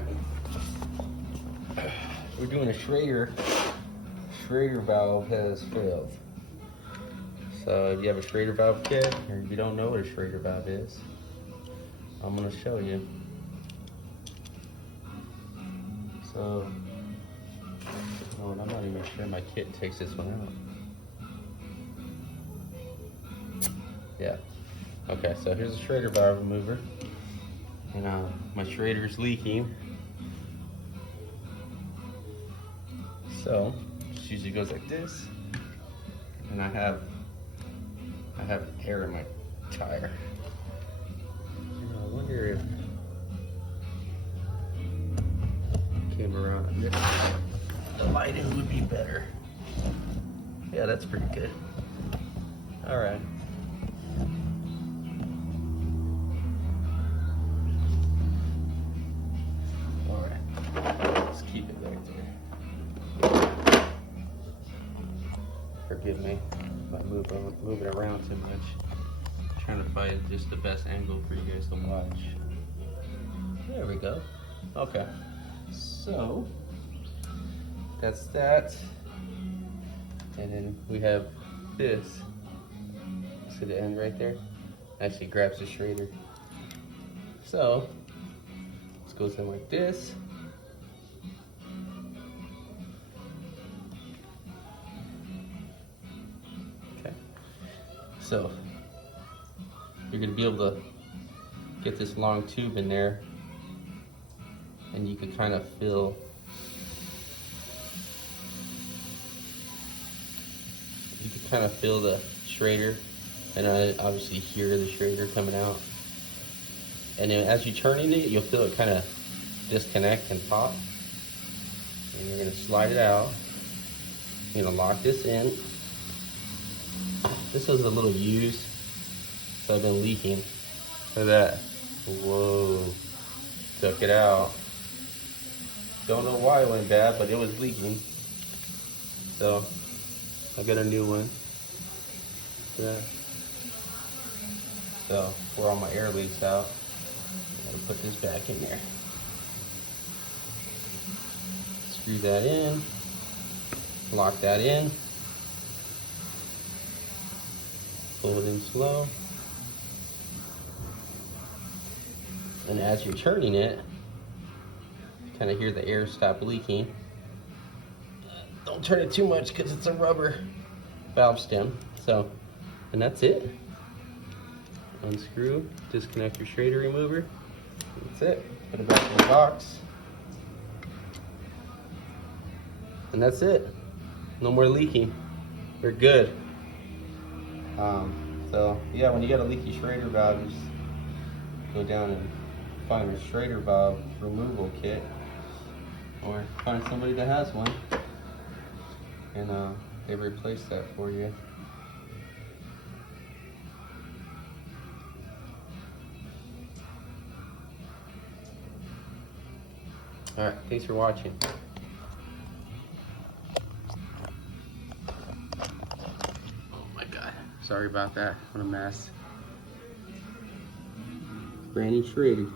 right, we're doing a Schrader. Schrader valve has failed. So if you have a Schrader valve kit, or if you don't know what a Schrader valve is, I'm gonna show you. So, oh, and I'm not even sure my kit takes this one out. Yeah. Okay, so here's a Schrader valve remover, and my Schrader's leaking. So it usually goes like this, and I have air in my tire. And I wonder if it came around on this side, the lighting would be better. Yeah, that's pretty good. All right. Let's keep it right there. Forgive me if I move it around too much. I'm trying to find just the best angle for you guys to watch. There we go. Okay. So that's that. And then we have this. See the end right there? Actually grabs the Schrader. So this goes in like this. So you're going to be able to get this long tube in there, and you can kind of feel the Schrader, and I obviously hear the Schrader coming out. And then as you're turning it, you'll feel it kind of disconnect and pop. And you're going to slide it out. You're going to lock this in. This is a little used, so I've been leaking. Look at that. Whoa. Took it out. Don't know why it went bad, but it was leaking. So I got a new one. Yeah. So where all my air leaks out, I'm gonna put this back in there. Screw that in. Lock that in. Pull it in slow. And as you're turning it, you kind of hear the air stop leaking. Don't turn it too much because it's a rubber valve stem. So, and that's it. Unscrew, disconnect your Schrader remover. That's it. Put it back in the box. And that's it. No more leaking. We're good. So yeah, when you got a leaky Schrader valve, you just go down and find a Schrader valve removal kit, or find somebody that has one, and they replace that for you. All right, thanks for watching. Sorry about that. What a mess. Granny Schrader.